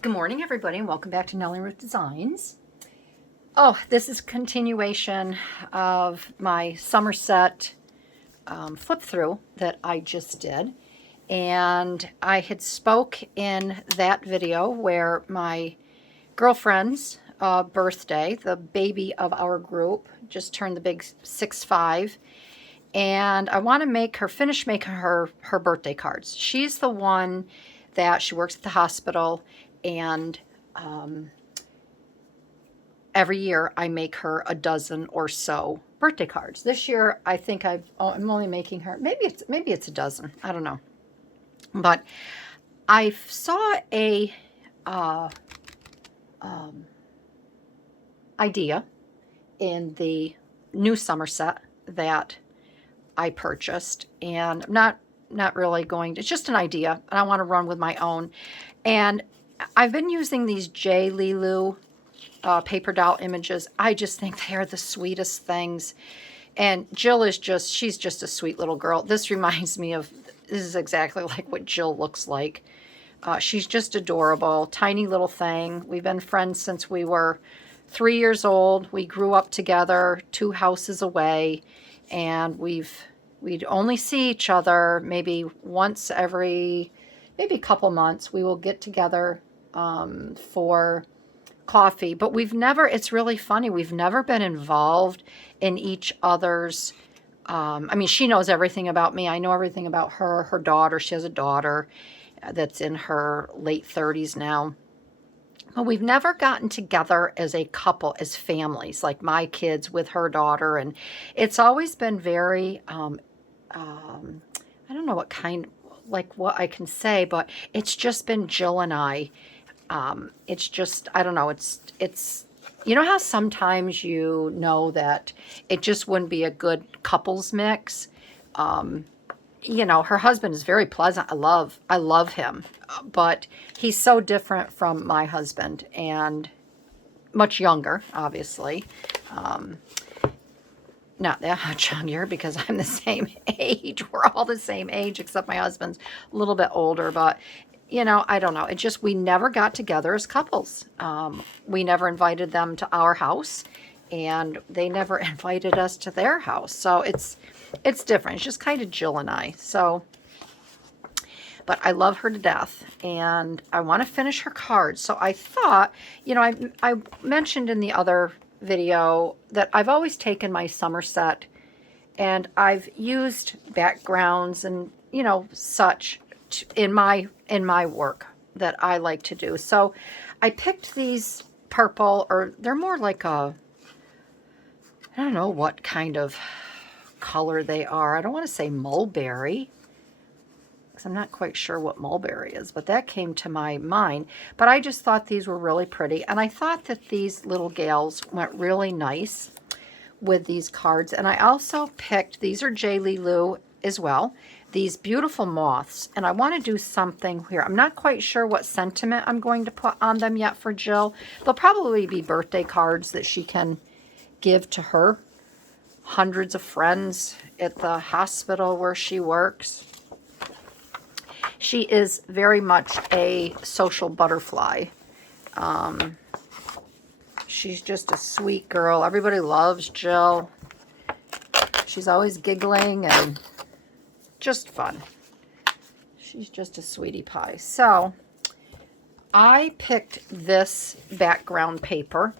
Good morning, everybody, and welcome back to Nellie Ruth Designs. Oh, this is a continuation of my Somerset flip through that I just did. And I had spoke in that video where my girlfriend's birthday, the baby of our group, just turned the big 6'5", and I want to finish making her birthday cards. She's the one that she works at the hospital, and every year I make her a dozen or so birthday cards. This year I think I'm only making her, maybe it's a dozen, I don't know. But I saw a idea in the new Somerset that I purchased, and I'm not really going to, it's just an idea, and I want to run with my own. And I've been using these JLeeloo paper doll images. I just think they are the sweetest things. And Jill is she's just a sweet little girl. This reminds me of, this is exactly like what Jill looks like. She's just adorable, tiny little thing. We've been friends since we were 3 years old. We grew up together 2 houses away, and we'd only see each other maybe once every, maybe a couple months. We will get together for coffee, but we've never, it's really funny, we've never been involved in each other's, I mean, she knows everything about me. I know everything about her daughter. She has a daughter that's in her late 30s now. But we've never gotten together as a couple, as families, like my kids with her daughter. And it's always been very, I don't know what kind, like what I can say, but it's just been Jill and I. It's just, I don't know, it's, you know how sometimes you know that it just wouldn't be a good couples mix? You know, her husband is very pleasant. I love him, but he's so different from my husband, and much younger, obviously. Not that much younger, because I'm the same age. We're all the same age, except my husband's a little bit older, but you know, I don't know. It just, we never got together as couples. We never invited them to our house, and they never invited us to their house. So it's different. It's just kind of Jill and I. So, but I love her to death, and I want to finish her cards. So I thought, you know, I mentioned in the other video that I've always taken my Somerset and I've used backgrounds and, you know, such in my work that I like to do. So I picked these purple, or they're more like a, I don't know what kind of color they are. I don't want to say mulberry, because I'm not quite sure what mulberry is, but that came to my mind. But I just thought these were really pretty, and I thought that these little gals went really nice with these cards. And I also picked, these are JLeeloo as well, these beautiful moths, and I want to do something here. I'm not quite sure what sentiment I'm going to put on them yet for Jill. They'll probably be birthday cards that she can give to her hundreds of friends at the hospital where she works. She is very much a social butterfly. She's just a sweet girl. Everybody loves Jill. She's always giggling and just fun. She's just a sweetie pie. So I picked this background paper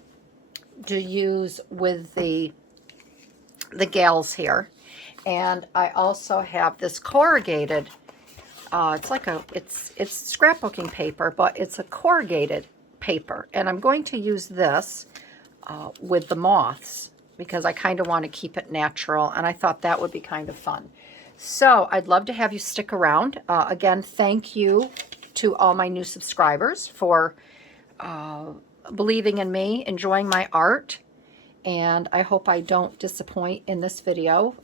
to use with the gals here. And I also have this corrugated, it's like it's scrapbooking paper, but it's a corrugated paper. And I'm going to use this with the moths, because I kind of want to keep it natural, and I thought that would be kind of fun. So I'd love to have you stick around. Again, thank you to all my new subscribers for believing in me, enjoying my art, and I hope I don't disappoint in this video.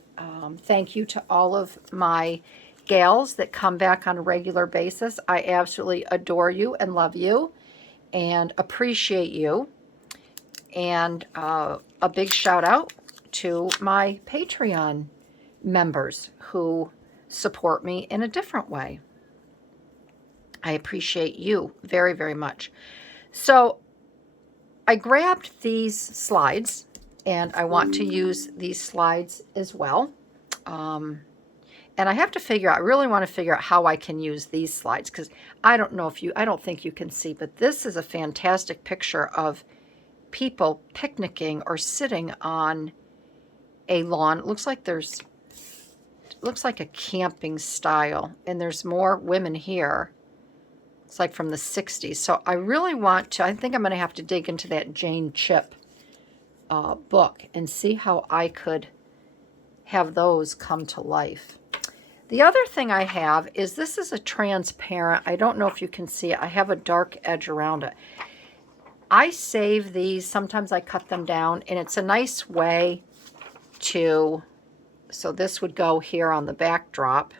Thank you to all of my gals that come back on a regular basis. I absolutely adore you and love you and appreciate you. And a big shout out to my Patreon members who support me in a different way. I appreciate you very, very much. So I grabbed these slides, and I want to use these slides as well. And I have to figure out, I really want to figure out how I can use these slides, because I don't know if you, I don't think you can see, but this is a fantastic picture of people picnicking or sitting on a lawn. It looks like there's, it looks like a camping style, and there's more women here. It's like from the 60s. So I really want to, I think I'm going to have to dig into that Jane Chip book and see how I could have those come to life. The other thing I have is, this is a transparent, I don't know if you can see it, I have a dark edge around it. I save these, sometimes I cut them down, and it's a nice way to, so this would go here on the backdrop,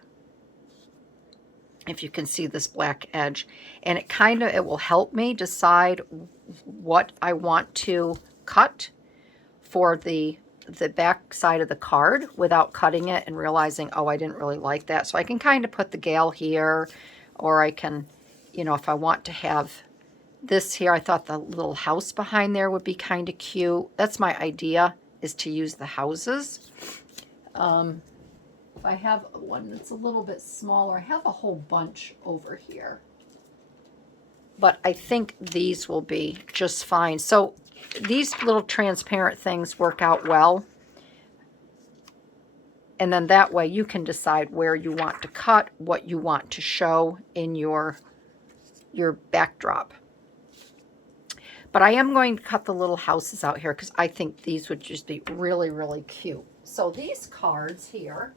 if you can see this black edge, and it kind of, it will help me decide what I want to cut for the back side of the card without cutting it and realizing, oh, I didn't really like that. So I can kind of put the gal here, or I can, you know, if I want to have this here, I thought the little house behind there would be kind of cute. That's my idea, is to use the houses. If I have one that's a little bit smaller, I have a whole bunch over here. But I think these will be just fine. So these little transparent things work out well. And then that way you can decide where you want to cut, what you want to show in your backdrop. But I am going to cut the little houses out here because I think these would just be really, really cute. So these cards here,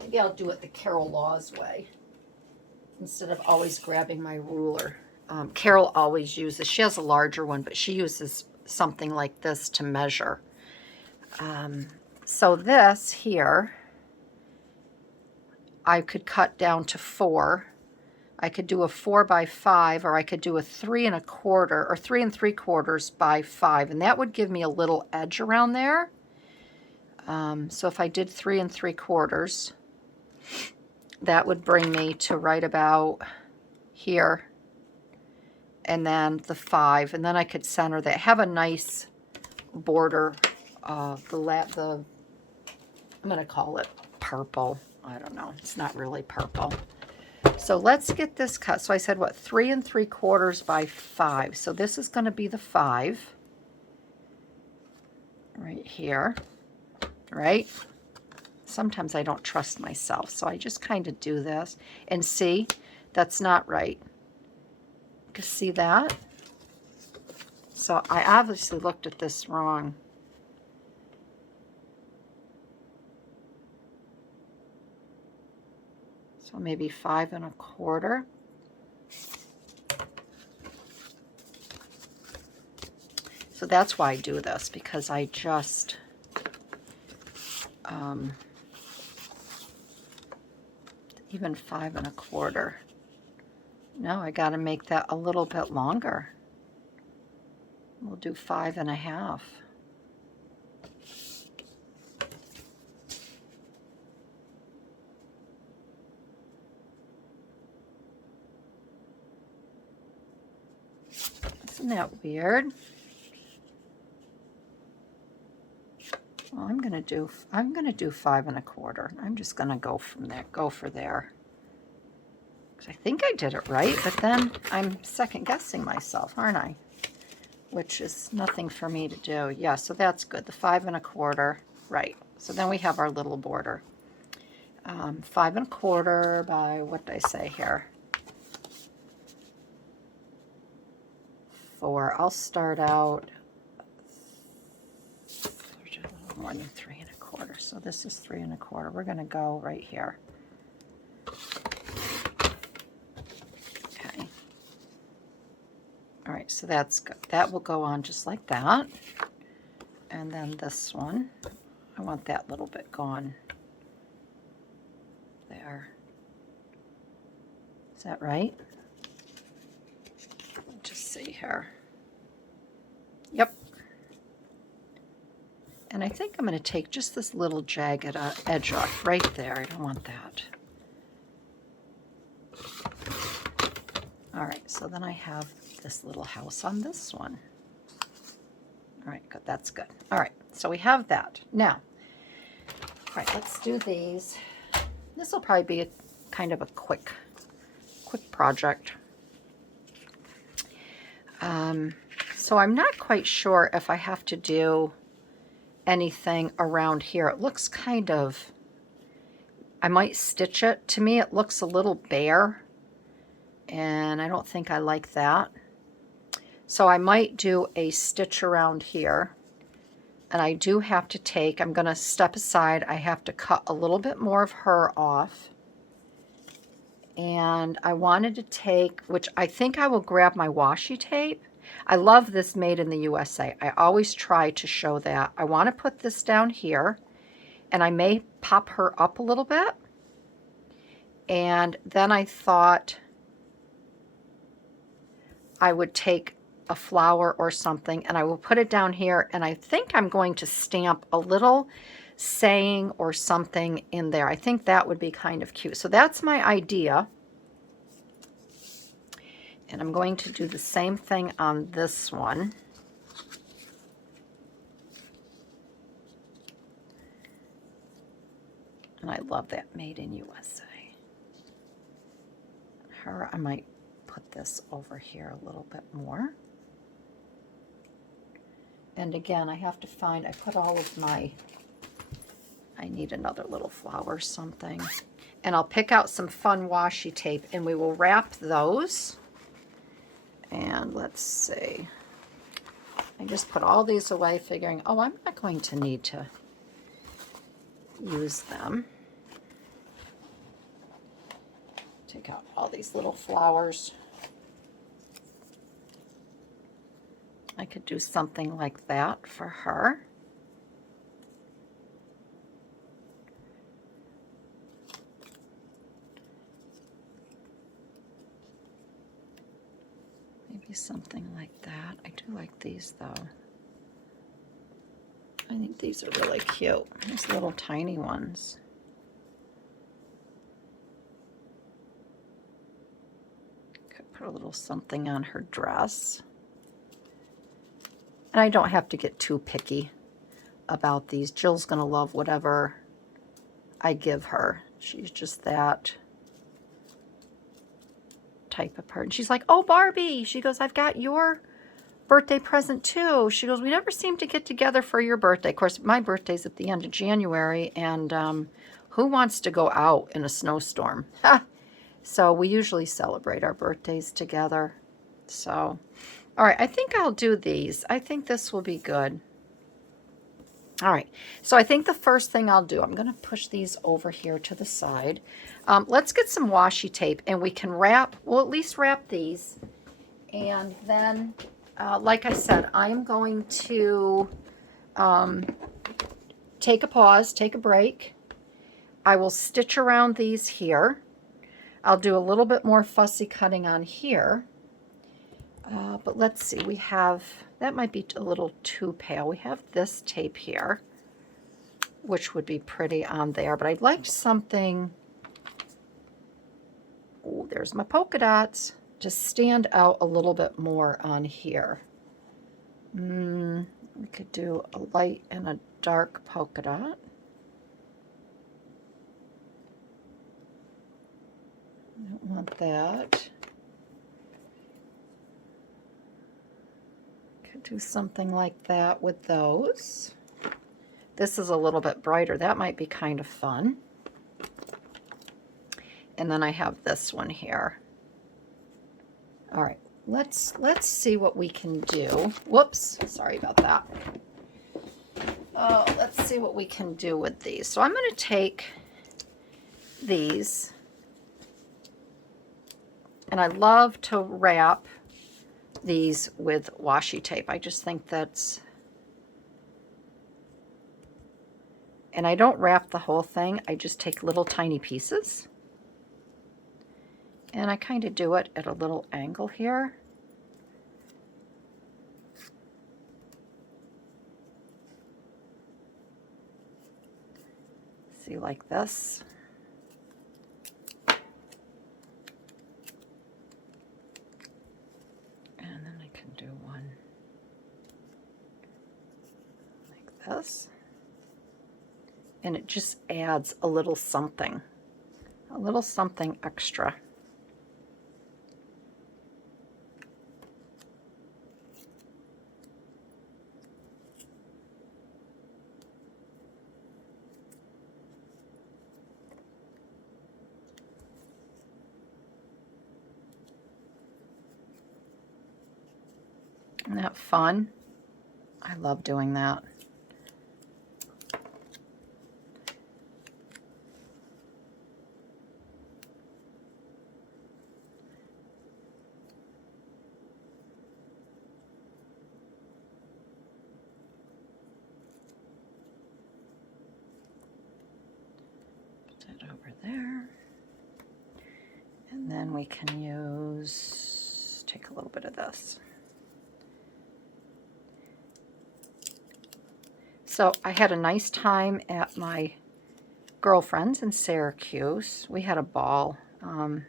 maybe I'll do it the Carol Laws way instead of always grabbing my ruler. Carol always uses, she has a larger one, but she uses something like this to measure. So this here, I could cut down to 4. I could do a 4 by 5, or I could do a 3 1/4 or 3 3/4 by 5, and that would give me a little edge around there. So if I did 3 3/4, that would bring me to right about here, and then the 5, and then I could center that. Have a nice border. I'm going to call it purple. I don't know. It's not really purple. So let's get this cut. So I said, what, 3 3/4 by 5. So this is going to be the 5 right here, right? Sometimes I don't trust myself, so I just kind of do this. And see, that's not right. You can see that? So I obviously looked at this wrong. So maybe 5 1/4. So that's why I do this, because I just even 5 1/4. No, I got to make that a little bit longer. We'll do 5 1/2. Isn't that weird? Well, I'm gonna do 5 1/4. I'm just gonna go from there, go for there. I think I did it right, but then I'm second guessing myself, aren't I? Which is nothing for me to do. Yeah, so that's good. The 5 1/4, right? So then we have our little border. 5 1/4 by, what did I say here? 4. I'll start out more than 3 1/4. So this is 3 1/4. We're going to go right here. Okay. All right, so that's good. That will go on just like that. And then this one, I want that little bit gone there. Is that right? Just see here. Yep. And I think I'm going to take just this little jagged edge off right there. I don't want that. All right, so then I have this little house on this one. All right, good, that's good. All right, so we have that. Now, all right, let's do these. This will probably be a kind of a quick project. So I'm not quite sure if I have to do anything around here. It looks kind of, I might stitch it. To me, it looks a little bare, and I don't think I like that. So I might do a stitch around here. And I do have to take, I'm going to step aside. I have to cut a little bit more of her off. And I wanted to take, which I think I will grab my washi tape. I love this Made in the USA. I always try to show that. I want to put this down here, and I may pop her up a little bit. And then I thought I would take a flower or something, and I will put it down here, and I think I'm going to stamp a little saying or something in there. I think that would be kind of cute. So that's my idea. And I'm going to do the same thing on this one. And I love that Made in USA. Her, I might put this over here a little bit more. And again, I have to find, I put all of my, I need another little flower or something. And I'll pick out some fun washi tape, and we will wrap those. And let's see. I just put all these away figuring, oh, I'm not going to need to use them. Take out all these little flowers. I could do something like that for her. Maybe something like that. I do like these though. I think these are really cute. These little tiny ones. Could put a little something on her dress. And I don't have to get too picky about these. Jill's going to love whatever I give her. She's just that type of person. She's like, oh, Barbie. She goes, I've got your birthday present too. She goes, we never seem to get together for your birthday. Of course, my birthday's at the end of January, and who wants to go out in a snowstorm? So we usually celebrate our birthdays together. So, all right, I think I'll do these. I think this will be good. All right, so I think the first thing I'll do, I'm going to push these over here to the side. Let's get some washi tape, and we can wrap, we'll at least wrap these. And then, like I said, I'm going to take a pause, take a break. I will stitch around these here. I'll do a little bit more fussy cutting on here. But let's see, we have, that might be a little too pale. We have this tape here, which would be pretty on there, but I'd like something, oh, there's my polka dots, to stand out a little bit more on here. We could do a light and a dark polka dot. I don't want that. Do something like that with those. This is a little bit brighter. That might be kind of fun. And then I have this one here. All right, let's see what we can do. Whoops, sorry about that. Let's see what we can do with these. So I'm going to take these, and I love to wrap these with washi tape. I just think that's, and I don't wrap the whole thing. I just take little tiny pieces, and I kind of do it at a little angle here. See, like this. this. And it just adds a little something extra. Isn't that fun? I love doing that. Put it over there. And then we can use, take a little bit of this. So I had a nice time at my girlfriend's in Syracuse. We had a ball. And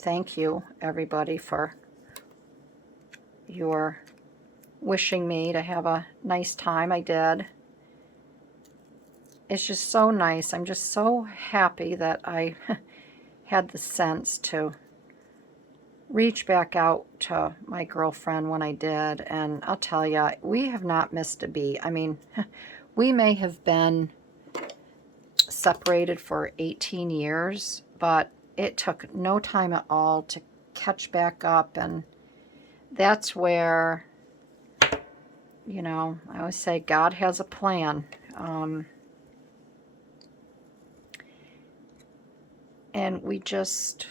thank you, everybody, for your wishing me to have a nice time. I did. It's just so nice. I'm just so happy that I had the sense to reach back out to my girlfriend when I did, and I'll tell you, we have not missed a beat. I mean, we may have been separated for 18 years, but it took no time at all to catch back up, and that's where, you know, I always say God has a plan. And we just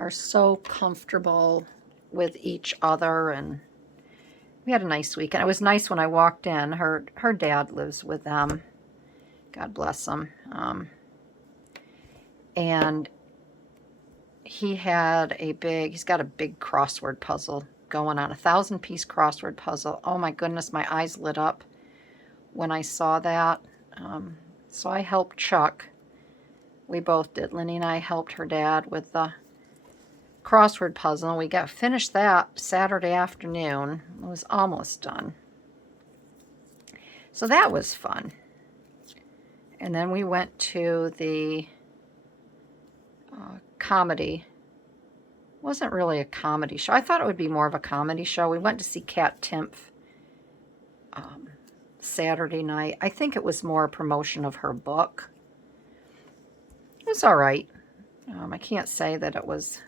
are so comfortable with each other, and we had a nice weekend. It was nice when I walked in. Her dad lives with them. God bless him. And he's got a big crossword puzzle going on, 1,000-piece crossword puzzle. Oh my goodness, my eyes lit up when I saw that. So I helped Chuck. We both did. Lenny and I helped her dad with the crossword puzzle, and we got finished that Saturday afternoon. It was almost done. So that was fun. And then we went to the comedy. It wasn't really a comedy show. I thought it would be more of a comedy show. We went to see Kat Timpf Saturday night. I think it was more a promotion of her book. It was all right. I can't say that it was,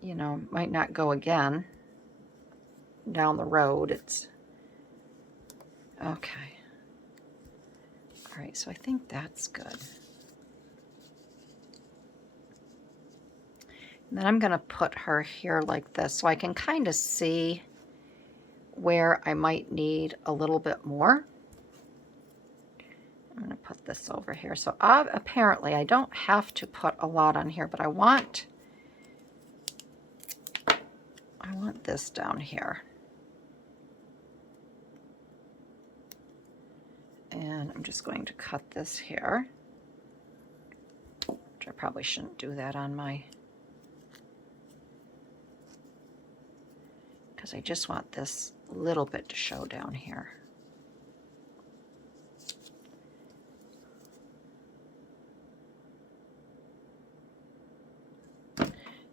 you know, might not go again down the road. It's okay. All right, so I think that's good. And then I'm going to put her here like this so I can kind of see where I might need a little bit more. I'm going to put this over here. So apparently I don't have to put a lot on here, but I want this down here. And I'm just going to cut this here, which I probably shouldn't do that on my, because I just want this little bit to show down here.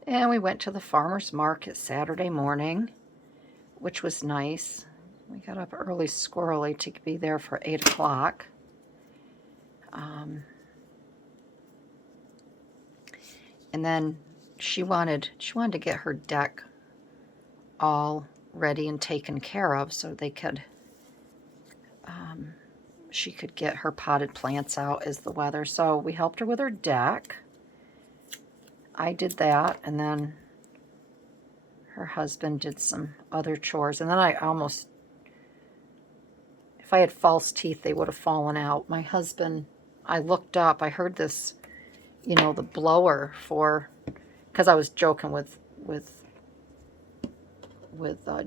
And we went to the farmer's market Saturday morning, which was nice. We got up early squirrely to be there for 8 o'clock. And then she wanted to get her deck all ready and taken care of so they could, she could get her potted plants out as the weather. So we helped her with her deck. I did that, and then her husband did some other chores. And then I almost, if I had false teeth, they would have fallen out. My husband, I looked up, I heard this, you know, the blower for, because I was joking with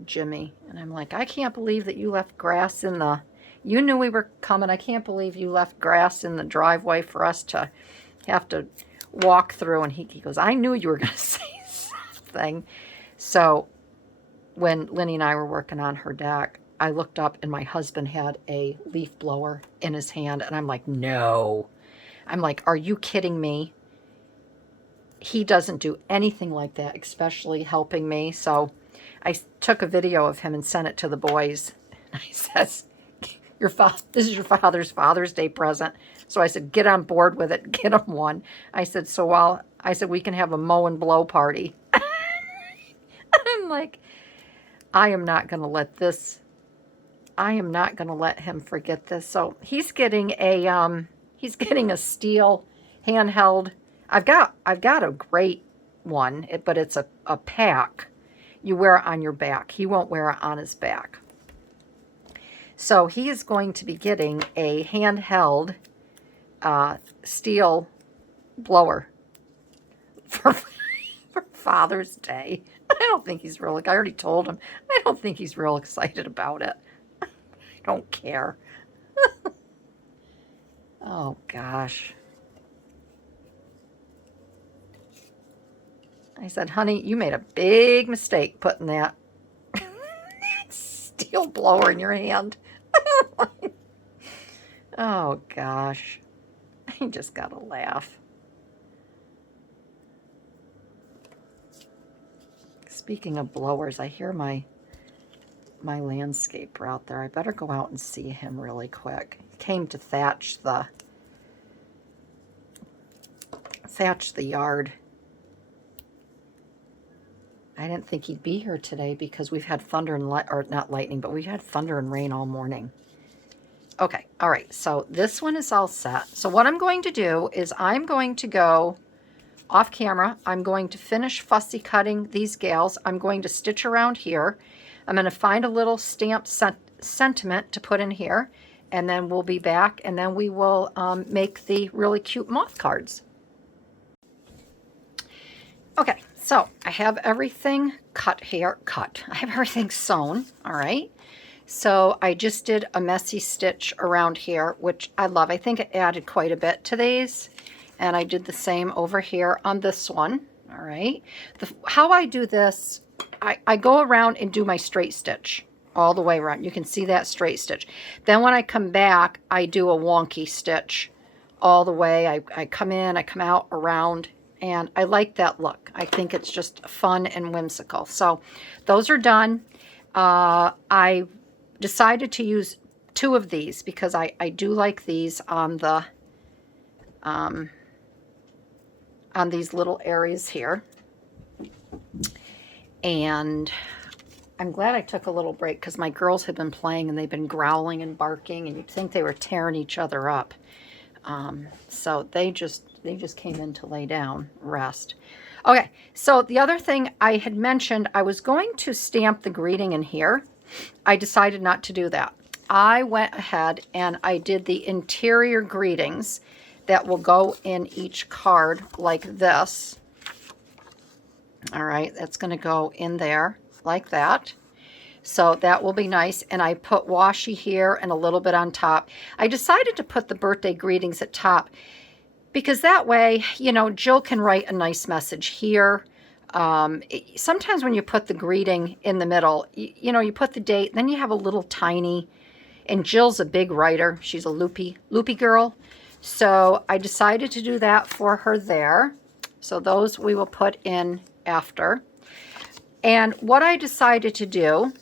Jimmy, and I'm like, I can't believe that you left grass in the, you knew we were coming, I can't believe you left grass in the driveway for us to have to walk through, and he goes, I knew you were going to say something. So when Lenny and I were working on her deck, I looked up and my husband had a leaf blower in his hand, and I'm like, no. I'm like, are you kidding me? He doesn't do anything like that, especially helping me. So I took a video of him and sent it to the boys. I says, this is your Father's Day present. So I said, get on board with it. Get him one. I said, we can have a mow and blow party. I'm like, I am not going to let him forget this. So he's getting a steel handheld. I've got a great one, but it's a pack. You wear it on your back. He won't wear it on his back. So he is going to be getting a handheld steel blower for Father's Day. I don't think he's I already told him, I don't think he's real excited about it. I don't care. Oh, gosh. I said, honey, you made a big mistake putting that steel blower in your hand. Oh, gosh. I just got to laugh. Speaking of blowers, I hear my landscaper out there. I better go out and see him really quick. He came to thatch the yard. I didn't think he'd be here today because we've had thunder and not lightning, but we've had thunder and rain all morning. Okay, all right, so this one is all set. So what I'm going to do is I'm going to go off camera. I'm going to finish fussy cutting these gals. I'm going to stitch around here. I'm going to find a little stamped sentiment to put in here, and then we'll be back, and then we will make the really cute moth cards. Okay, so I have everything cut here. I have everything sewn, all right? So I just did a messy stitch around here, which I love. I think it added quite a bit to these. And I did the same over here on this one, all right? How I do this, I go around and do my straight stitch all the way around. You can see that straight stitch. Then when I come back, I do a wonky stitch all the way. I come in, I come out, around, and I like that look. I think it's just fun and whimsical. So those are done. I decided to use 2 of these because I do like these on the on these little areas here. And I'm glad I took a little break because my girls had been playing and they've been growling and barking, and you'd think they were tearing each other up. So they just came in to lay down, rest. Okay, so the other thing I had mentioned, I was going to stamp the greeting in here. I decided not to do that. I went ahead and I did the interior greetings that will go in each card like this. All right, that's going to go in there like that. So that will be nice. And I put washi here and a little bit on top. I decided to put the birthday greetings at top because that way, you know, Jill can write a nice message here. Sometimes when you put the greeting in the middle, you know, you put the date, then you have a little tiny, and Jill's a big writer. She's a loopy girl. So I decided to do that for her there. So those we will put in after. And what I decided to do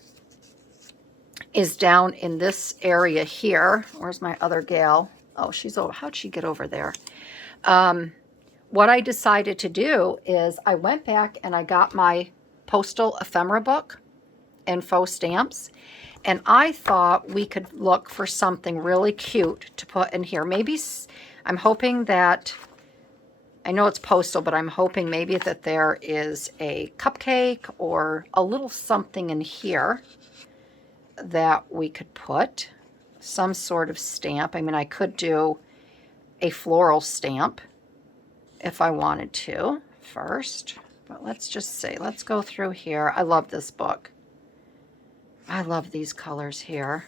is down in this area here. Where's my other gal? Oh, she's over. How'd she get over there? What I decided to do is I went back and I got my postal ephemera book and faux stamps. And I thought we could look for something really cute to put in here. Maybe I'm hoping that, I know it's postal, but I'm hoping maybe that there is a cupcake or a little something in here that we could put. Some sort of stamp. I mean, I could do a floral stamp if I wanted to first. But let's just see. Let's go through here. I love this book. I love these colors here.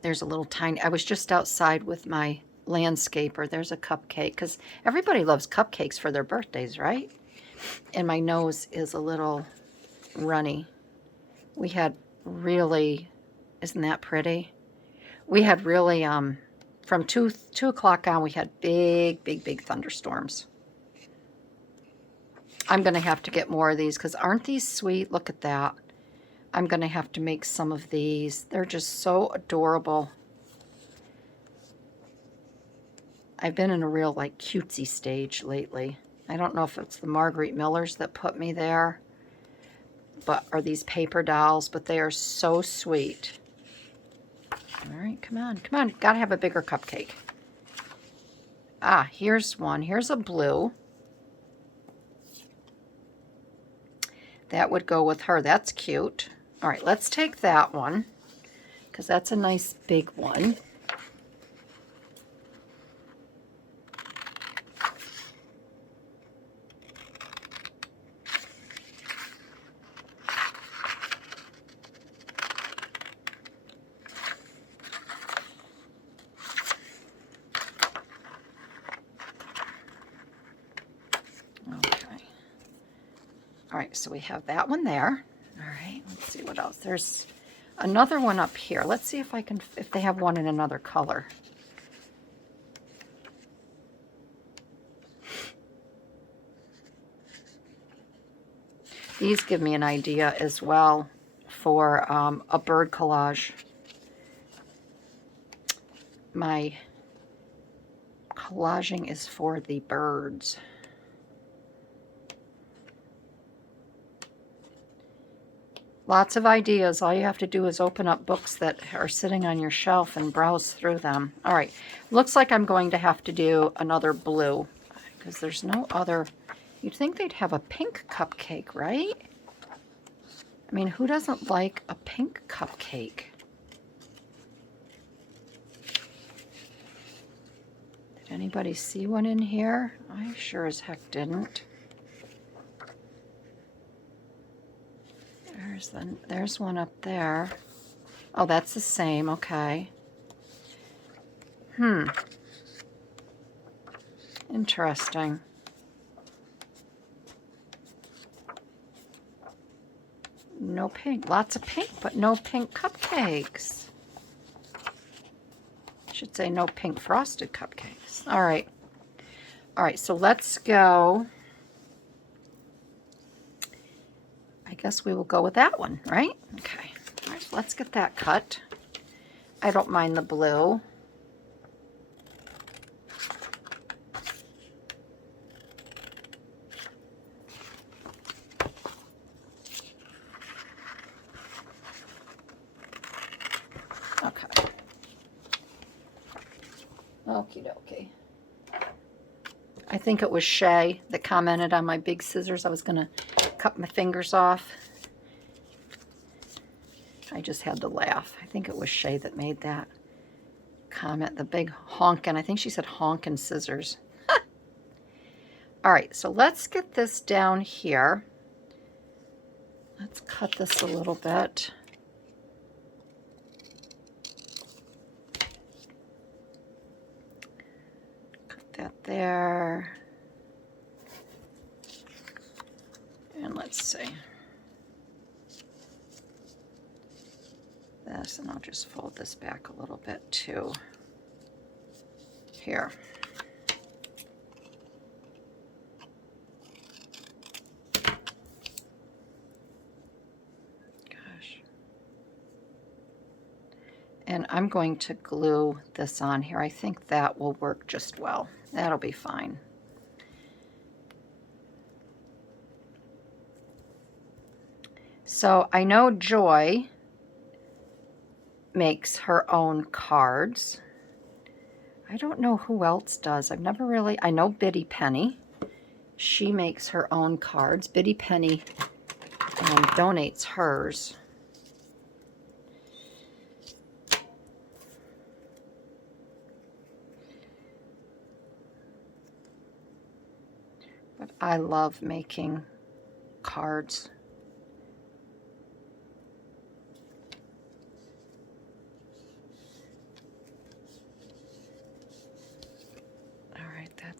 There's a little tiny, I was just outside with my landscaper. There's a cupcake, because everybody loves cupcakes for their birthdays, right? And my nose is a little runny. We had really, isn't that pretty? We had really, from 2 o'clock on, we had big thunderstorms. I'm going to have to get more of these, because aren't these sweet? Look at that. I'm going to have to make some of these. They're just so adorable. I've been in a real, like, cutesy stage lately. I don't know if it's the Marguerite Millers that put me there, or these paper dolls, but they are so sweet. All right, come on. Come on. Got to have a bigger cupcake. Ah, here's one. Here's a blue. That would go with her. That's cute. All right, let's take that one, because that's a nice big one. Okay. All right, so we have that one there. All right, let's see what else. There's another one up here. Let's see if if they have one in another color. These give me an idea as well for a bird collage. My collaging is for the birds. Lots of ideas. All you have to do is open up books that are sitting on your shelf and browse through them. All right. Looks like I'm going to have to do another blue, because there's no other. You'd think they'd have a pink cupcake, right? I mean, who doesn't like a pink cupcake? Did anybody see one in here? I sure as heck didn't. There's one up there. Oh, that's the same. Okay. Interesting. No pink. Lots of pink, but no pink cupcakes. I should say no pink frosted cupcakes. All right. All right, so let's go. I guess we will go with that one, right? Okay. All right, let's get that cut. I don't mind the blue. Okay. Okie dokie. I think it was Shay that commented on my big scissors. I was going to cut my fingers off. I just had to laugh. I think it was Shay that made that comment. The big honkin'. I think she said honkin' scissors. All right, so let's get this down here. Let's cut this a little bit. Cut that there. And let's see. This, and I'll just fold this back a little bit too. Here. Gosh. And I'm going to glue this on here. I think that will work just well. That'll be fine. So I know Joy makes her own cards. I don't know who else does. I've never really, I know Biddy Penny. She makes her own cards. Biddy Penny donates hers. But I love making cards.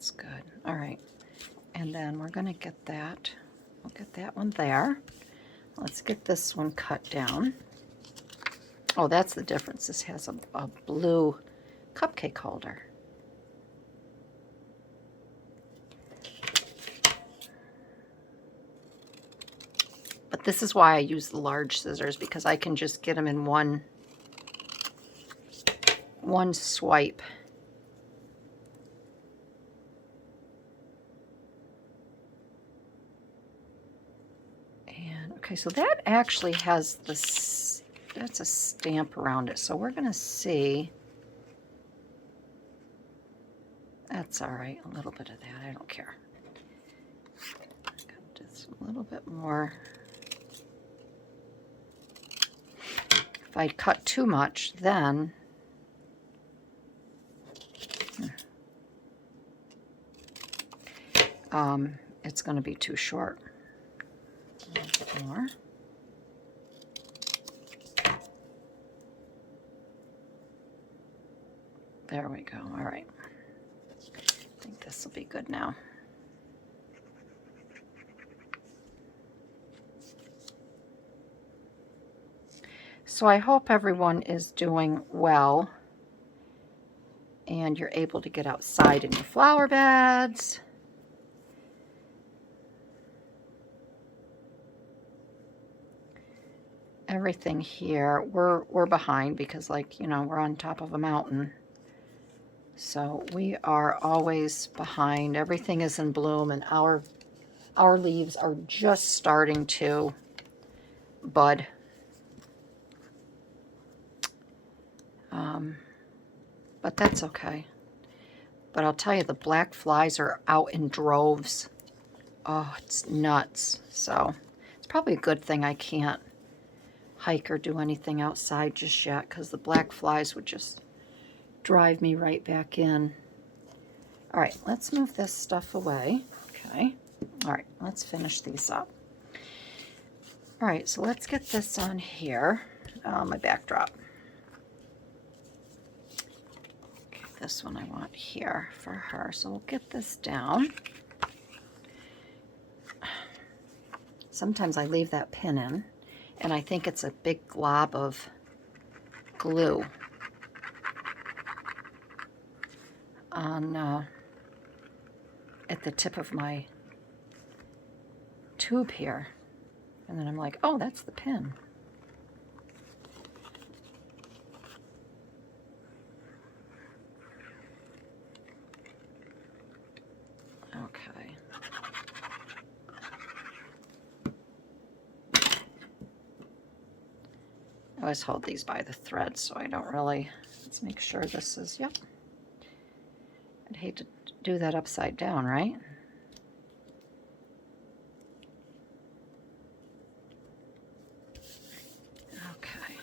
That's good. All right. And then we're going to get that. We'll get that one there. Let's get this one cut down. Oh, that's the difference. This has a blue cupcake holder. But this is why I use the large scissors, because I can just get them in one swipe. And okay, so that actually has this, that's a stamp around it. So we're going to see. That's all right, a little bit of that, I don't care. Just a little bit more. If I cut too much, then it's going to be too short. A little bit more. There we go. All right. I think this will be good now. So I hope everyone is doing well and you're able to get outside in your flower beds. Everything here, we're behind because, like, you know, we're on top of a mountain. So we are always behind. Everything is in bloom, and our leaves are just starting to bud. But that's okay. But I'll tell you, the black flies are out in droves. Oh, it's nuts. So it's probably a good thing I can't hike or do anything outside just yet, because the black flies would just drive me right back in. All right, let's move this stuff away. Okay. All right, let's finish these up. All right, so let's get this on here. My backdrop. Okay, this one I want here for her. So we'll get this down. Sometimes I leave that pin in, and I think it's a big glob of glue on at the tip of my tube here. And then I'm like, oh, that's the pin. Okay. I always hold these by the thread, so I don't really, let's make sure this is, yep. I'd hate to do that upside down, right? Okay.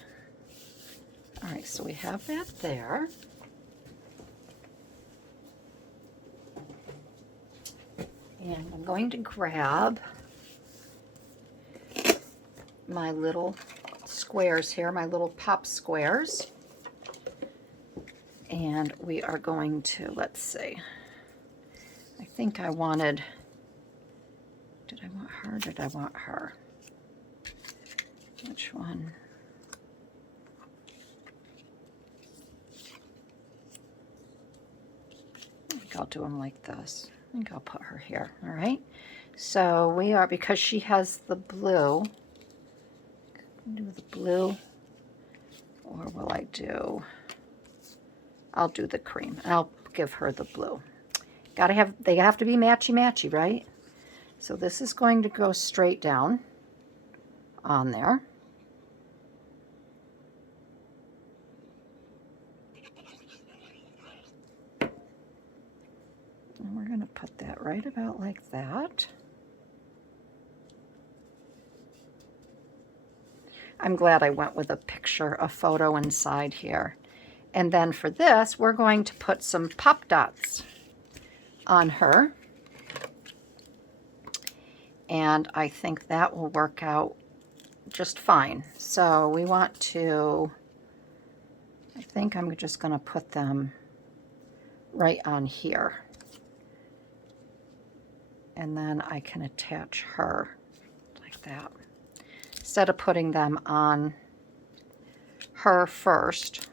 All right, so we have that there. And I'm going to grab my little squares here, my little pop squares. And we are going to, let's see. I think I wanted, did I want her? Did I want her? Which one? I think I'll do them like this. I think I'll put her here, all right? So we are, because she has the blue, do the blue, or will I do, I'll do the cream, and I'll give her the blue. Gotta have, they have to be matchy-matchy, right? So this is going to go straight down on there. And we're gonna put that right about like that. I'm glad I went with a picture, a photo inside here. And then for this, we're going to put some pop dots on her. And I think that will work out just fine. So we want to, I think I'm just going to put them right on here. and then I can attach her like that. Instead of putting them on her first,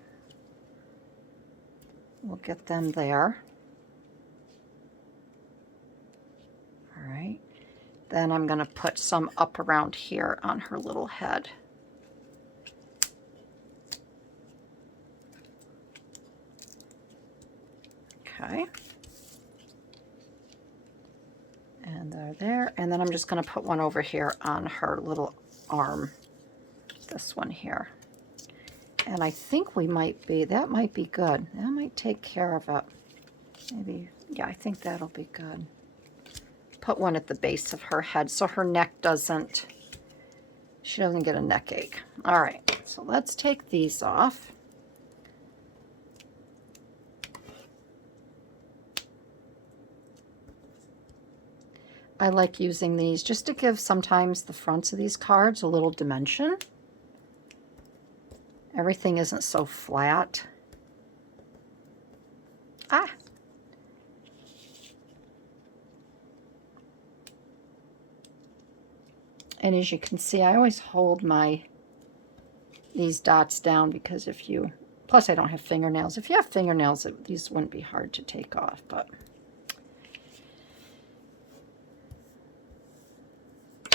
we'll get them there. All right. Then I'm going to put some up around here on her little head. Okay. And they're there. And then I'm just going to put one over here on her little arm. This one here. And I think that might be good. That might take care of it. Maybe, yeah, I think that'll be good. Put one at the base of her head so her neck she doesn't get a neck ache. All right, so let's take these off. I like using these just to give sometimes the fronts of these cards a little dimension. Everything isn't so flat. Ah! And as you can see, I always hold these dots down because plus I don't have fingernails. If you have fingernails, these wouldn't be hard to take off, but.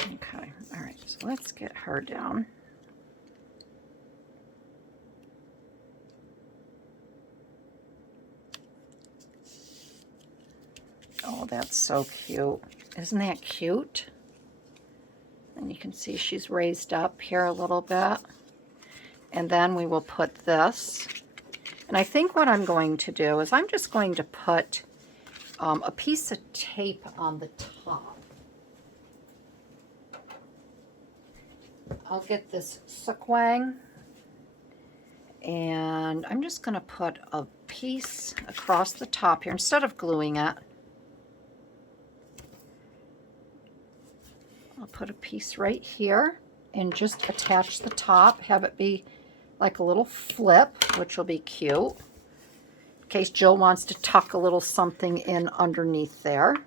Okay, all right, so let's get her down. Oh, that's so cute. Isn't that cute? And you can see she's raised up here a little bit. And then we will put this. And I think what I'm going to do is I'm just going to put a piece of tape on the top. I'll get this sequang. And I'm just going to put a piece across the top here instead of gluing it. I'll put a piece right here and just attach the top, have it be like a little flip, which will be cute, in case Jill wants to tuck a little something in underneath there.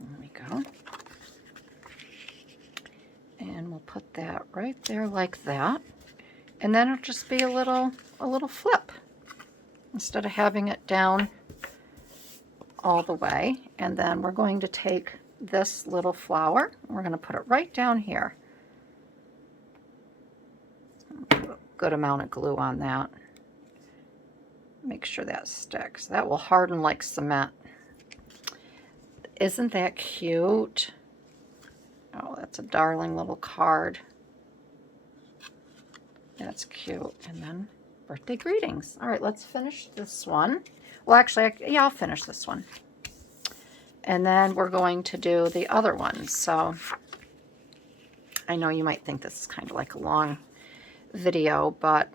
There we go. And we'll put that right there like that. And then it'll just be a little flip instead of having it down all the way. And then we're going to take this little flower, we're going to put it right down here. Put a good amount of glue on that. Make sure that sticks. That will harden like cement. Isn't that cute? Oh, that's a darling little card. That's cute. And then birthday greetings. All right, let's finish this one. Well, actually, yeah, I'll finish this one. And then we're going to do the other one. So I know you might think this is kind of like a long video, but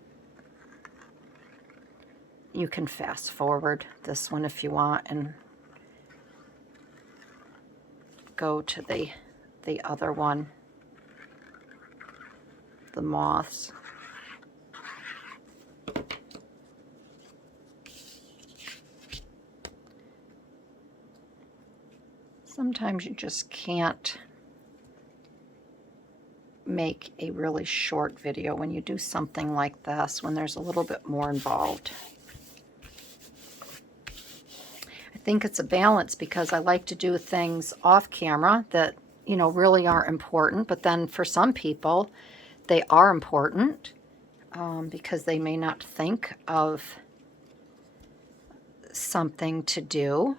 you can fast forward this one if you want and go to the other one, the moths. Sometimes you just can't make a really short video when you do something like this, when there's a little bit more involved. I think it's a balance because I like to do things off camera that, you know, really aren't important, but then for some people, they are important because they may not think of something to do.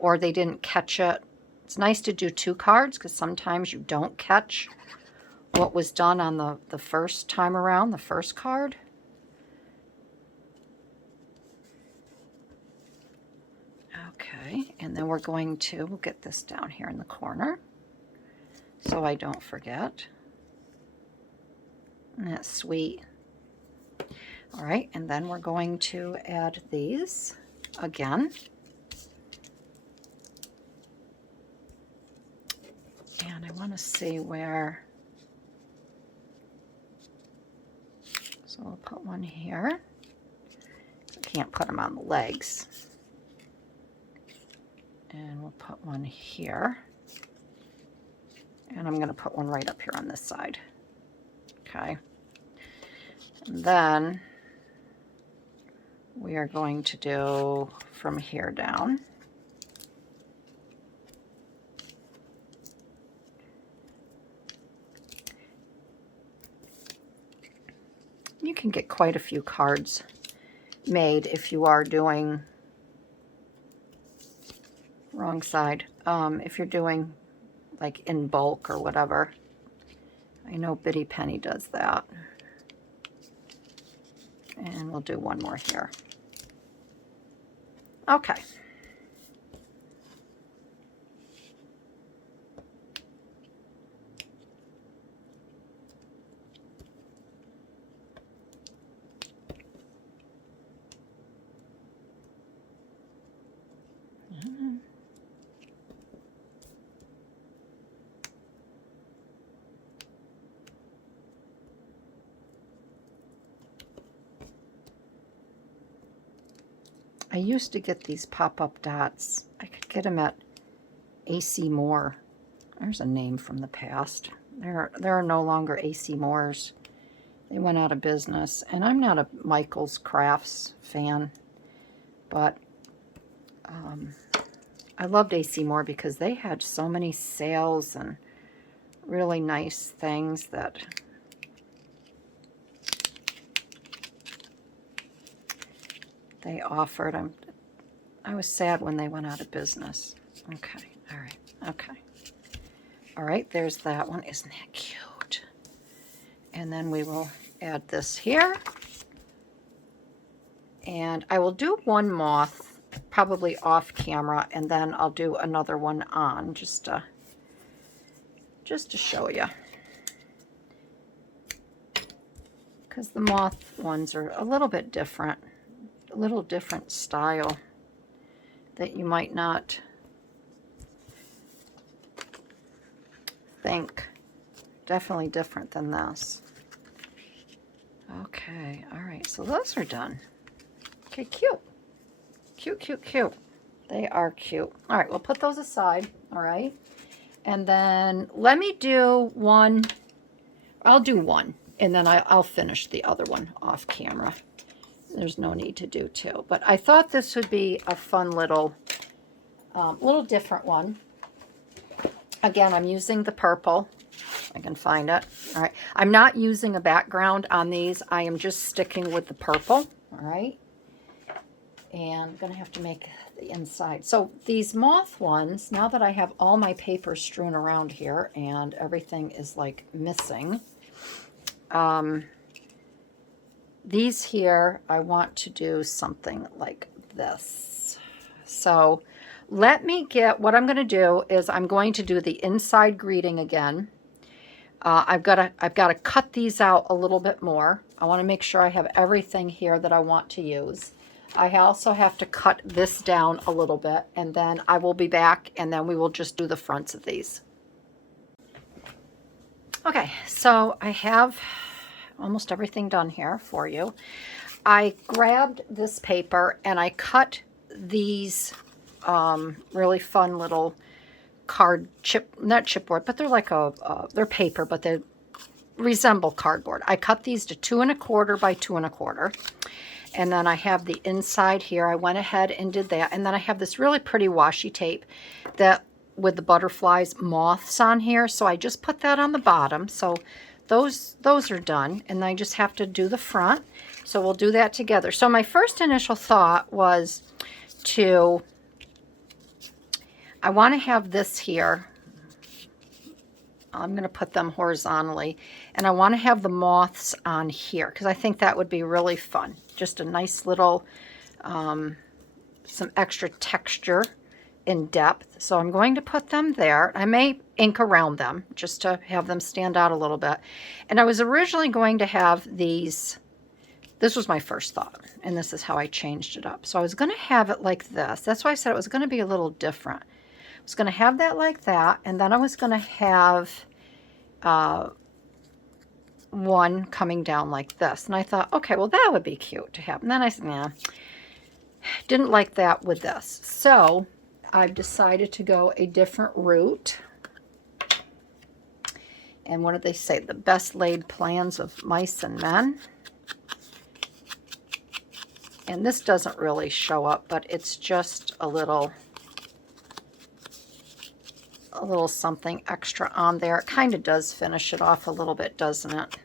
Or they didn't catch it. It's nice to do two cards because sometimes you don't catch what was done on the first time around, the first card. Okay, and then we'll get this down here in the corner so I don't forget. Isn't that sweet? All right, and then we're going to add these again. And I want to see where, so I'll put one here. I can't put them on the legs. And we'll put one here. And I'm going to put one right up here on this side. Okay. And then we are going to do from here down. You can get quite a few cards made if you are doing wrong side. If you're doing like in bulk or whatever. I know Bitty Penny does that. And we'll do one more here. Okay. I used to get these pop-up dots. I could get them at AC Moore. There's a name from the past. There are no longer AC Moores. They went out of business. And I'm not a Michael's Crafts fan, but I loved AC Moore because they had so many sales and really nice things that they offered. I was sad when they went out of business. Okay, all right, okay. All right, there's that one. Isn't that cute? And then we will add this here. And I will do one moth, probably off camera, and then I'll do another one on, just to show you. Because the moth ones are a little bit different. A little different style that you might not think. Definitely different than this. Okay, all right, so those are done. Okay, cute. Cute, cute, cute. They are cute. All right, we'll put those aside, all right? And then let me do one. I'll do one, and then I'll finish the other one off camera. There's no need to do two, but I thought this would be a fun little different one. Again, I'm using the purple. I can find it. All right. I'm not using a background on these. I am just sticking with the purple. All right. And I'm going to have to make the inside. So these moth ones, now that I have all my papers strewn around here and everything is like missing, these here, I want to do something like this. So let me get, what I'm going to do is I'm going to do the inside greeting again. I've got to cut these out a little bit more. I want to make sure I have everything here that I want to use. I also have to cut this down a little bit, and then I will be back, and then we will just do the fronts of these. Okay, so I have almost everything done here for you. I grabbed this paper and I cut these really fun little card not chipboard, but they're like they're paper, but they resemble cardboard. I cut these to 2 1/4 by 2 1/4. And then I have the inside here. I went ahead and did that. And then I have this really pretty washi tape that with the butterflies moths on here. So I just put that on the bottom. So those are done, and I just have to do the front. So we'll do that together. So my first initial thought was I want to have this here. I'm going to put them horizontally, and I want to have the moths on here because I think that would be really fun. Just a nice little, some extra texture in depth. So I'm going to put them there. I may ink around them just to have them stand out a little bit. And I was originally going to have these, this was my first thought, and this is how I changed it up. So I was going to have it like this. That's why I said it was going to be a little different. I was going to have that like that, and then I was going to have one coming down like this. And I thought, okay, well, that would be cute to have. And then I said, nah, Didn't like that with this. So I've decided to go a different route. And what did they say? The best laid plans of mice and men. And this doesn't really show up, but it's just a little something extra on there. It kind of does finish it off a little bit, doesn't it?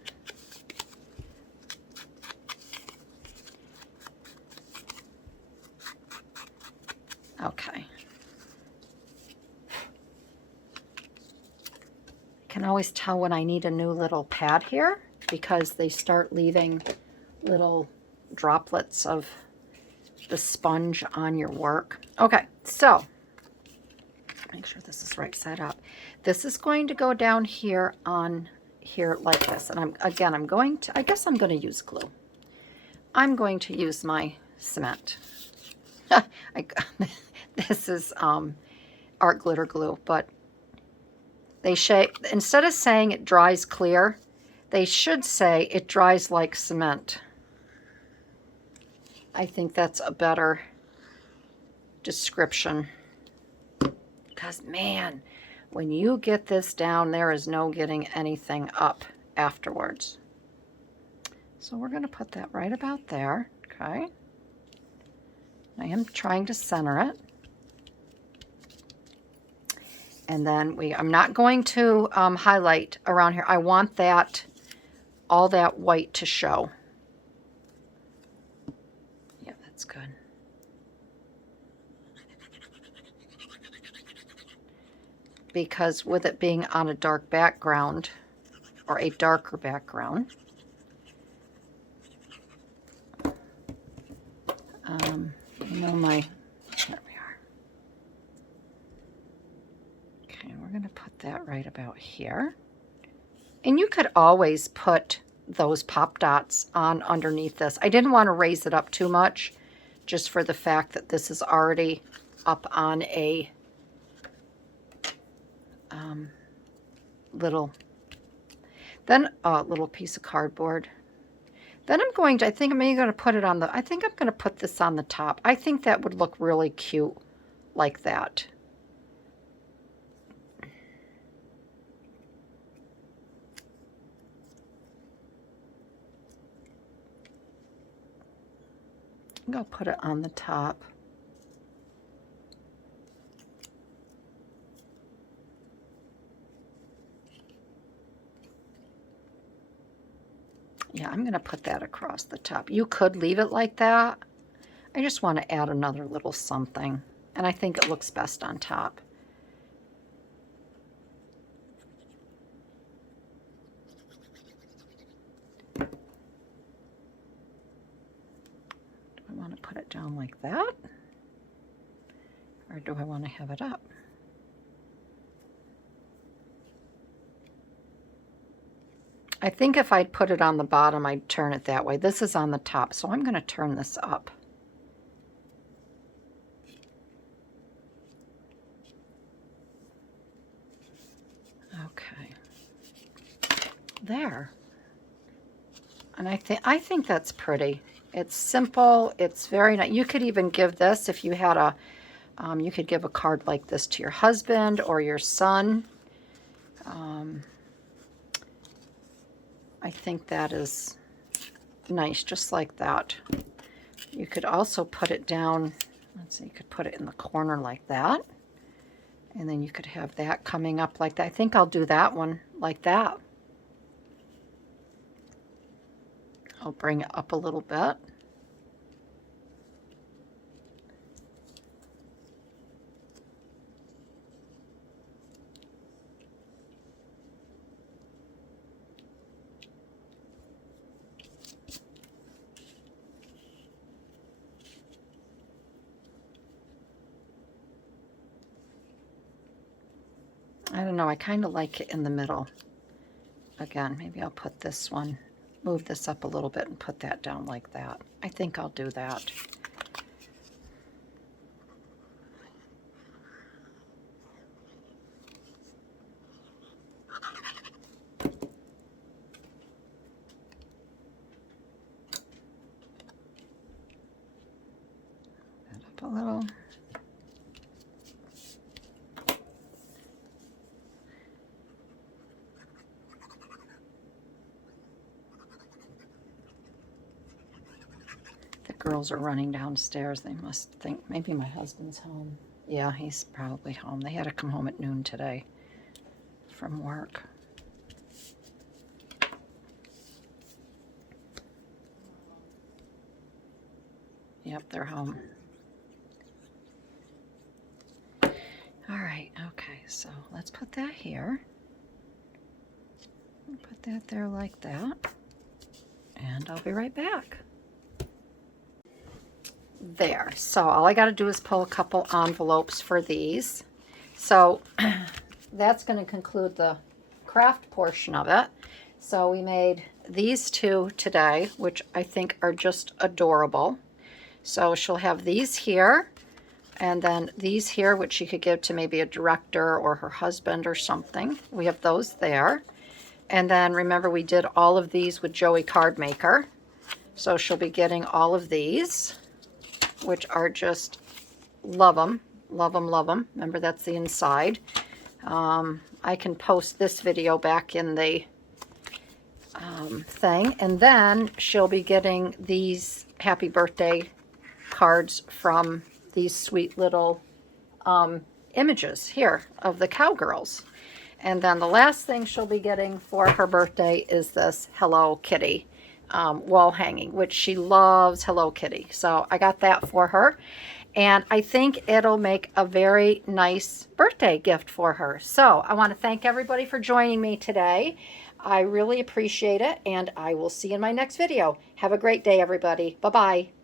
Okay. I can always tell when I need a new little pad here because they start leaving little droplets of the sponge on your work. Okay, so make sure this is right side up. This is going to go down here on here like this. And I'm going to, I guess I'm going to use glue. I'm going to use my cement. This is art glitter glue, but they say, instead of saying it dries clear, they should say it dries like cement. I think that's a better description. Because, man, when you get this down, there is no getting anything up afterwards. So we're going to put that right about there, okay? I am trying to center it. And then I'm not going to highlight around here. I want that, all that white to show. Yeah, that's good. Because with it being on a dark background, or a darker background, you know there we are. Okay, we're going to put that right about here. And you could always put those pop dots on underneath this. I didn't want to raise it up too much, just for the fact that this is already up on a little piece of cardboard. Then I'm going to, I think I'm maybe going to put it on the, I think I'm going to put this on the top. I think that would look really cute like that. I'm going to put it on the top. Yeah, I'm going to put that across the top. You could leave it like that. I just want to add another little something, and I think it looks best on top. Do I want to put it down like that? Or do I want to have it up? I think if I'd put it on the bottom, I'd turn it that way. This is on the top, so I'm going to turn this up. Okay. There. And I think that's pretty. It's simple. It's very nice. You could even give this, if you had a, you could give a card like this to your husband or your son. I think that is nice, just like that. You could also put it down, let's see, you could put it in the corner like that. And then you could have that coming up like that. I think I'll do that one like that. I'll bring it up a little bit. I don't know, I kind of like it in the middle. Again, maybe I'll put this one, move this up a little bit and put that down like that. I think I'll do that. girls are running downstairs. They must think maybe my husband's home. Yeah, he's probably home. They had to come home at noon today from work. Yep, they're home. All right, okay, so let's put that here. Put that there like that. And I'll be right back. There, so all I got to do is pull a couple envelopes for these. So that's going to conclude the craft portion of it. So we made these two today, which I think are just adorable. So she'll have these here, and then these here, which she could give to maybe a director or her husband or something. We have those there. And then remember, we did all of these with Joey Card Maker. So she'll be getting all of these, which are just, love them, love them, love them. Remember, that's the inside. I can post this video back in the thing. And then she'll be getting these happy birthday cards from these sweet little images here of the cowgirls. And then the last thing she'll be getting for her birthday is this Hello Kitty wall hanging, which she loves Hello Kitty. So I got that for her. And I think it'll make a very nice birthday gift for her. So I want to thank everybody for joining me today. I really appreciate it. And I will see you in my next video. Have a great day, everybody. Bye-bye.